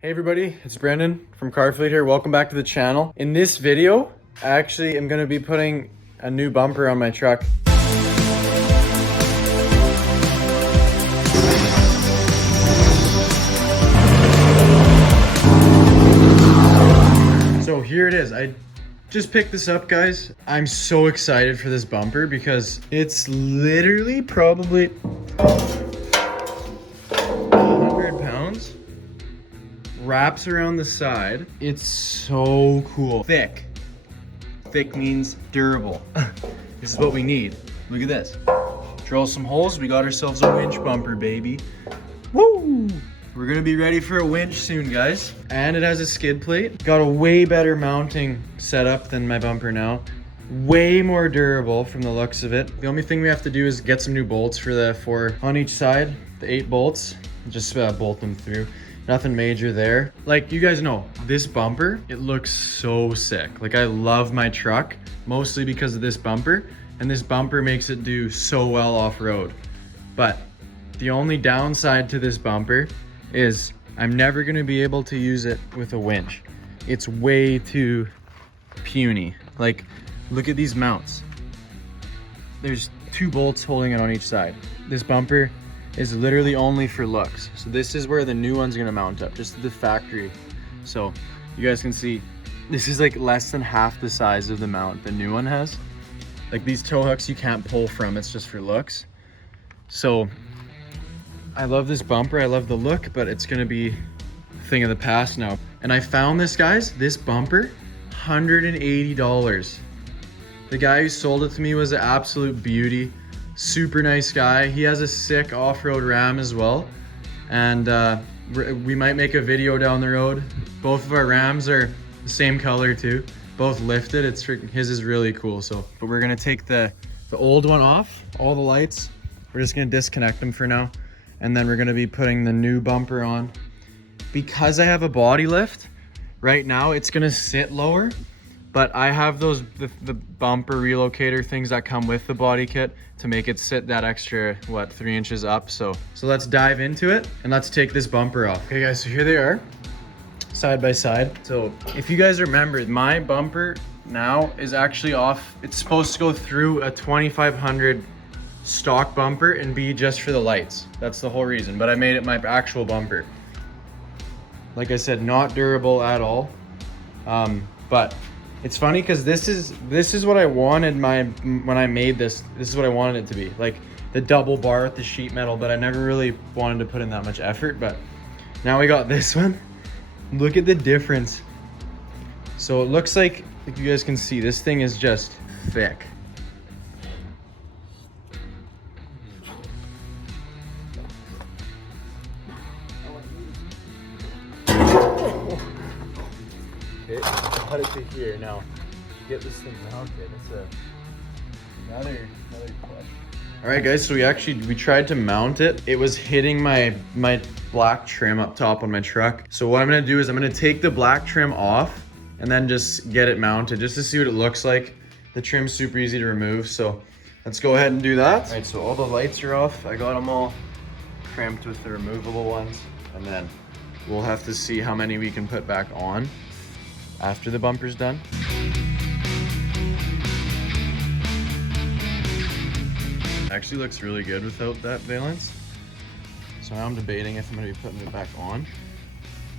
Hey everybody, it's Brandon from Car Fleet here. Welcome back to the channel. In this video, I actually am going to be putting a new bumper on my truck. So here it is. I just picked this up, guys. I'm so excited for this bumper because it's literally probably 100 pounds. Wraps around the side. It's so cool. Thick. Thick means durable. This is what we need. Look at this. Drill some holes. We got ourselves a winch bumper, baby. Woo! We're gonna be ready for a winch soon, guys. And it has a skid plate. Got a way better mounting setup than my bumper now. Way more durable from the looks of it. The only thing we have to do is get some new bolts for the 4 on each side. The 8 bolts. Just bolt them through. Nothing major there. Like, you guys know, this bumper, it looks so sick. Like, I love my truck, mostly because of this bumper, and this bumper makes it do so well off-road. But the only downside to this bumper is I'm never gonna be able to use it with a winch. It's way too puny. Like, look at these mounts. There's 2 bolts holding it on each side. This bumper is literally only for looks. So this is where the new one's gonna mount up, just the factory. So you guys can see, this is like less than half the size of the mount the new one has. Like, these tow hooks you can't pull from, it's just for looks. So I love this bumper, I love the look, but it's gonna be a thing of the past now. And I found this, guys, this bumper, $180. The guy who sold it to me was an absolute beauty. Super nice guy. He has a sick off-road Ram as well, and we might make a video down the road. Both of our Rams are the same color too, both lifted. His is really cool. So, but we're gonna take the old one off, all the lights. We're just gonna disconnect them for now, and then we're gonna be putting the new bumper on. Because I have a body lift, right now it's gonna sit lower. But I have the bumper relocator things that come with the body kit to make it sit that extra, 3 inches up. So let's dive into it and let's take this bumper off. Okay guys, so here they are, side by side. So if you guys remember, my bumper now is actually off. It's supposed to go through a 2500 stock bumper and be just for the lights. That's the whole reason, but I made it my actual bumper. Like I said, not durable at all, but it's funny because this is what I wanted when I made this. This is what I wanted it to be, like the double bar with the sheet metal, but I never really wanted to put in that much effort. But now we got this one. Look at the difference. So it looks like you guys can see, this thing is just thick. Okay, got it to here now. Get this thing mounted. It's another clutch. All right, guys. So we tried to mount it. It was hitting my black trim up top on my truck. So what I'm gonna do is I'm gonna take the black trim off and then just get it mounted, just to see what it looks like. The trim's super easy to remove. So let's go ahead and do that. All right. So all the lights are off. I got them all crimped with the removable ones, and then we'll have to see how many we can put back on after the bumper's done. Actually looks really good without that valance. So now I'm debating if I'm gonna be putting it back on.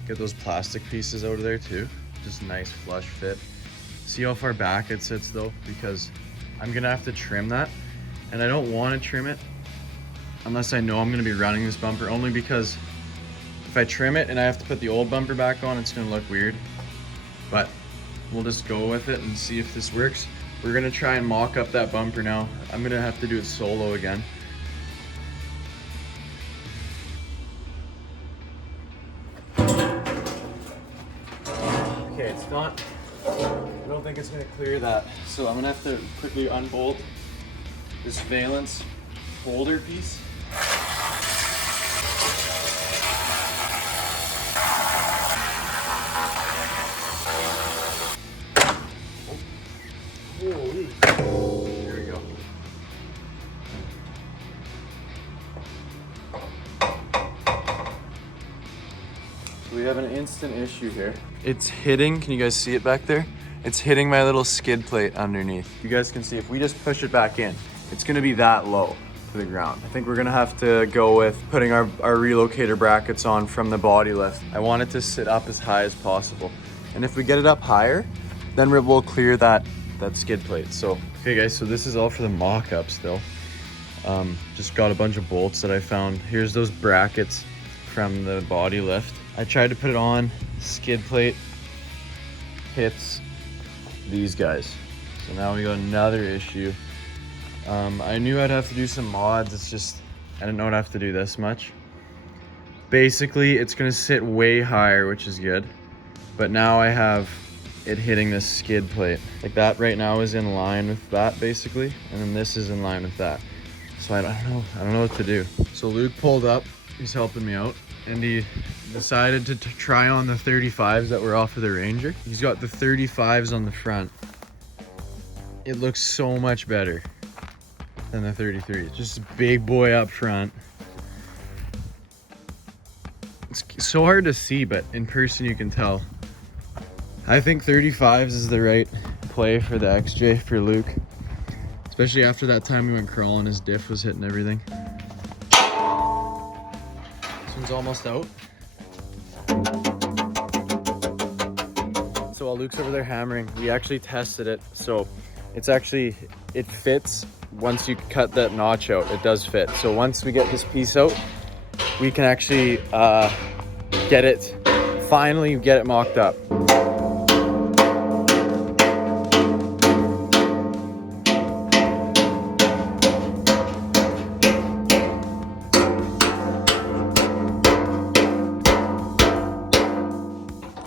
Get those plastic pieces out of there too. Just nice flush fit. See how far back it sits though, because I'm gonna have to trim that. And I don't wanna trim it unless I know I'm gonna be running this bumper, only because if I trim it and I have to put the old bumper back on, it's gonna look weird. But we'll just go with it and see if this works. We're gonna try and mock up that bumper now. I'm gonna have to do it solo again. Okay, it's not, I don't think it's gonna clear that. So I'm gonna have to quickly unbolt this valance holder piece. Holy. There we go. we have an instant issue here. It's hitting, can you guys see it back there? It's hitting my little skid plate underneath. You guys can see if we just push it back in, it's gonna be that low to the ground. I think we're gonna have to go with putting our relocator brackets on from the body lift. I want it to sit up as high as possible. And if we get it up higher, then we'll clear that skid plate. So, okay guys, so this is all for the mock-up still. Just got a bunch of bolts that I found. Here's those brackets from the body lift. I tried to put it on, skid plate hits these guys. So now we got another issue. I knew I'd have to do some mods. It's just, I didn't know I'd have to do this much. Basically, it's gonna sit way higher, which is good. But now I have it hitting this skid plate. Like that right now is in line with that basically. And then this is in line with that. So I don't know what to do. So Luke pulled up, he's helping me out. And he decided to try on the 35s that were off of the Ranger. He's got the 35s on the front. It looks so much better than the 33s. Just a big boy up front. It's so hard to see, but in person you can tell. I think 35s is the right play for the XJ for Luke. Especially after that time we went crawling, his diff was hitting everything. This one's almost out. So while Luke's over there hammering, we actually tested it. So it fits. Once you cut that notch out, it does fit. So once we get this piece out, we can actually finally get it mocked up.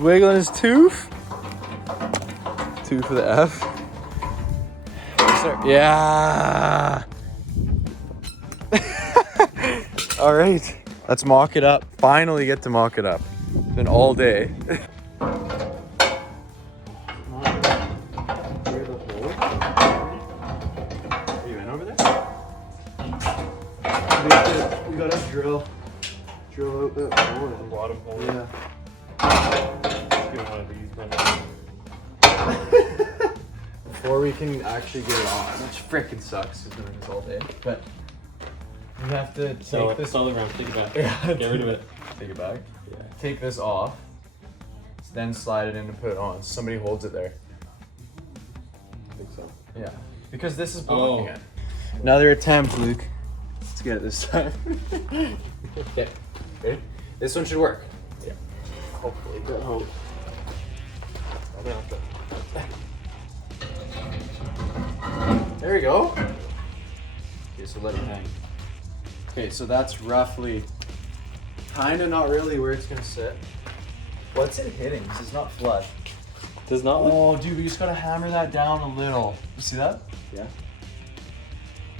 Wiggling his tooth. Tooth for the F. Yeah. All right, let's mock it up. Finally get to mock it up. It's been all day. Are you in over there? We gotta drill out that hole. The bottom hole. Yeah. One of these, before we can actually get it on, which frickin' sucks, is doing this all day. But we have to take this all around. Take it back. Yeah, get rid of it. Take it back. Yeah. Take this off, then slide it in and put it on. Somebody holds it there. I think so. Yeah, because this is blocking it. Another attempt, Luke. Let's get it this time. Okay, ready? This one should work. Yeah. Hopefully, good hope. There we go. Okay, so let it hang. Okay, so that's roughly, kinda not really where it's gonna sit. What's it hitting? This is not flush. Does not. Oh, dude, we just gotta hammer that down a little. You see that? Yeah.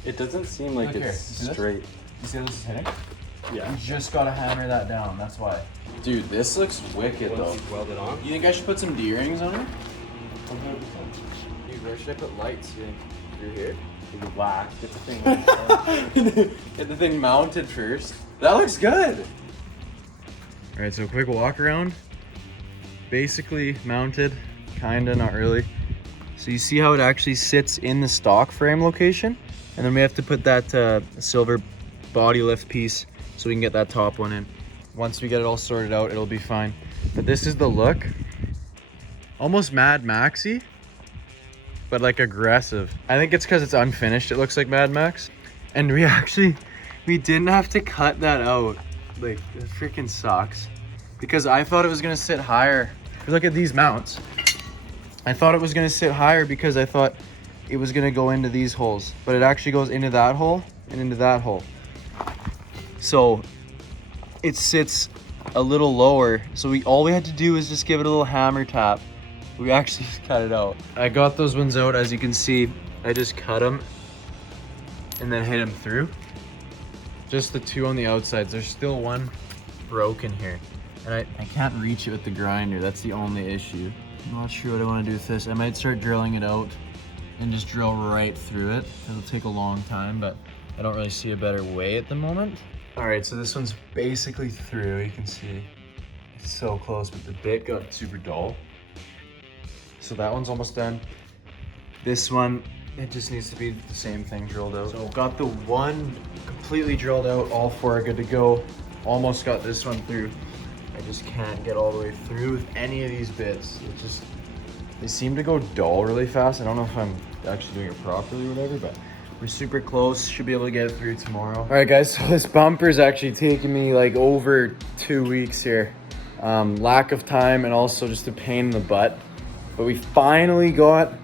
It doesn't seem like it's straight. You see how this is hitting? Yeah. You just gotta hammer that down. That's why. Dude, this looks wicked though. Welded on. You think I should put some D-rings on it? 100%. Dude, where should I put lights? You think through here? Whack. Get the thing. Get the thing mounted first. That looks good. All right, so quick walk around. Basically mounted, kinda, not really. So you see how it actually sits in the stock frame location, and then we have to put that silver body lift piece so we can get that top one in. Once we get it all sorted out, it'll be fine. But this is the look. Almost Mad Maxy, but like aggressive. I think it's because it's unfinished. It looks like Mad Max. And we didn't have to cut that out. Like, it freaking sucks. Because I thought it was gonna sit higher. Look at these mounts. I thought it was gonna sit higher because I thought it was gonna go into these holes. But it actually goes into that hole and into that hole. So it sits a little lower. So all we had to do is just give it a little hammer tap. We actually just cut it out. I got those ones out, as you can see. I just cut them and then hit them through. Just the two on the outsides. There's still one broken here. And I can't reach it with the grinder. That's the only issue. I'm not sure what I want to do with this. I might start drilling it out and just drill right through it. It'll take a long time, but I don't really see a better way at the moment. All right, so this one's basically through. You can see, I So close, but the bit got super dull. So that one's almost done. This one, it just needs to be the same thing drilled out. So got the one completely drilled out, all four are good to go. Almost got this one through. I just can't get all the way through with any of these bits. It just, they seem to go dull really fast. I don't know if I'm actually doing it properly or whatever, but we're super close. Should be able to get it through tomorrow. All right guys, so this bumper's actually taking me like over 2 weeks here. Lack of time and also just a pain in the butt. But we finally got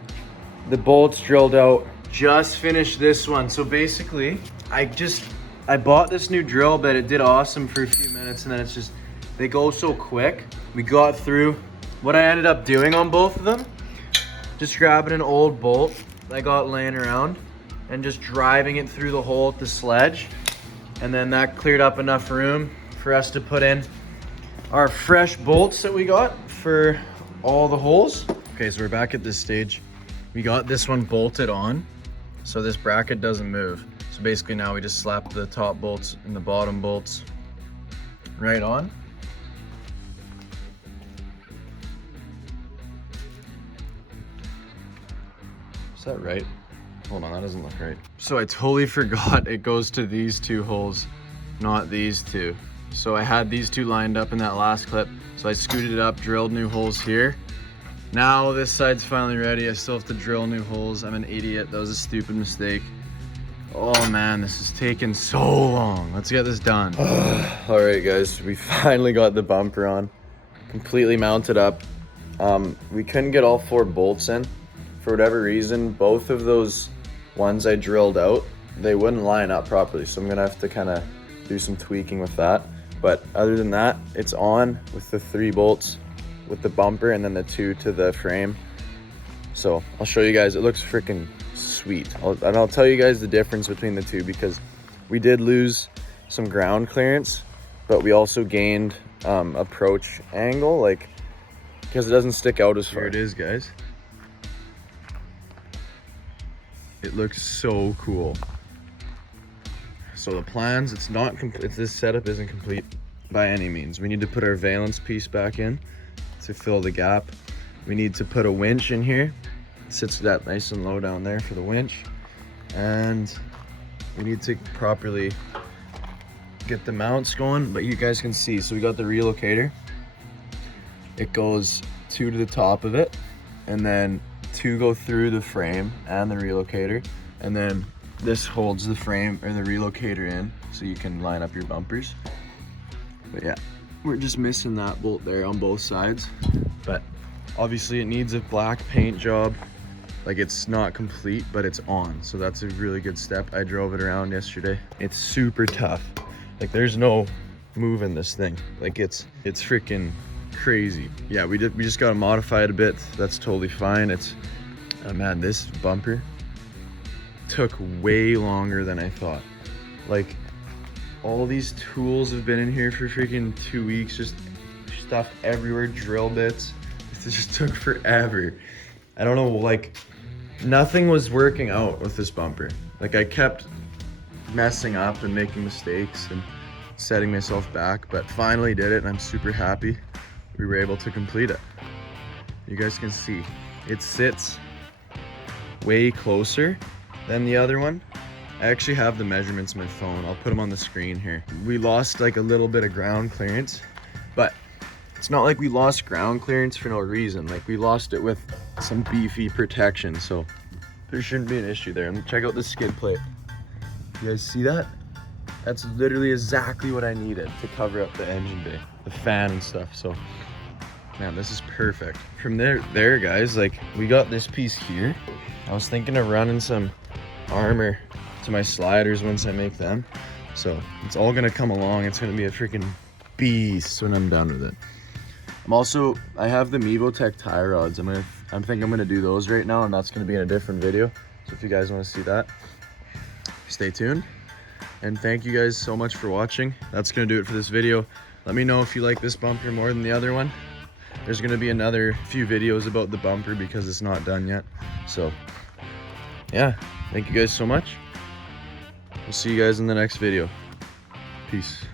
the bolts drilled out. Just finished this one. So basically, I bought this new drill bit. It did awesome for a few minutes and then it's just, they go so quick. We got through. What I ended up doing on both of them, just grabbing an old bolt I got laying around and just driving it through the hole with the sledge. And then that cleared up enough room for us to put in our fresh bolts that we got for all the holes. Okay, so we're back at this stage. We got this one bolted on, so this bracket doesn't move. So basically now we just slap the top bolts and the bottom bolts right on. Is that right? Hold on, that doesn't look right. So I totally forgot it goes to these two holes, not these two. So I had these two lined up in that last clip. So I scooted it up, drilled new holes here. Now this side's finally ready. I still have to drill new holes. I'm an idiot. That was a stupid mistake. Oh man, this is taking so long. Let's get this done. All right guys, we finally got the bumper on. Completely mounted up. We couldn't get all four bolts in. For whatever reason, both of those ones I drilled out, they wouldn't line up properly. So I'm gonna have to kind of do some tweaking with that. But other than that, it's on with the 3 bolts with the bumper and then the 2 to the frame. So I'll show you guys, it looks freaking sweet. I'll tell you guys the difference between the two because we did lose some ground clearance, but we also gained approach angle, like, because it doesn't stick out as far. Here it is, guys. It looks so cool. So the plans, it's not complete. This setup isn't complete by any means. We need to put our valence piece back in to fill the gap. We need to put a winch in here. It sits that nice and low down there for the winch. And we need to properly get the mounts going, but you guys can see, so we got the relocator. It goes 2 to the top of it, and then 2 go through the frame and the relocator, and then this holds the frame or the relocator in so you can line up your bumpers. But yeah, we're just missing that bolt there on both sides, but obviously it needs a black paint job. Like, it's not complete, but it's on, so that's a really good step. I drove it around yesterday. It's super tough. Like, there's no moving this thing. Like, it's freaking crazy. Yeah, we just got to modify it a bit. That's totally fine. It's man, this bumper took way longer than I thought. Like, all these tools have been in here for freaking 2 weeks, just stuff everywhere, drill bits. It just took forever. I don't know, like, nothing was working out with this bumper. Like, I kept messing up and making mistakes and setting myself back, but finally did it and I'm super happy we were able to complete it. You guys can see it sits way closer than the other one. I actually have the measurements on my phone. I'll put them on the screen here. We lost like a little bit of ground clearance, but it's not like we lost ground clearance for no reason. Like, we lost it with some beefy protection, so there shouldn't be an issue there. And check out the skid plate. You guys see that? That's literally exactly what I needed to cover up the engine bay, the fan and stuff. So man, this is perfect. From there guys, like, we got this piece here. I was thinking of running some armor to my sliders once I make them. So it's all gonna come along. It's gonna be a freaking beast when I'm done with it. I have the Mevotech tie rods. I think I'm gonna do those right now, and that's gonna be in a different video. So if you guys wanna see that, stay tuned. And thank you guys so much for watching. That's gonna do it for this video. Let me know if you like this bumper more than the other one. There's gonna be another few videos about the bumper because it's not done yet. So yeah, thank you guys so much. We'll see you guys in the next video. Peace.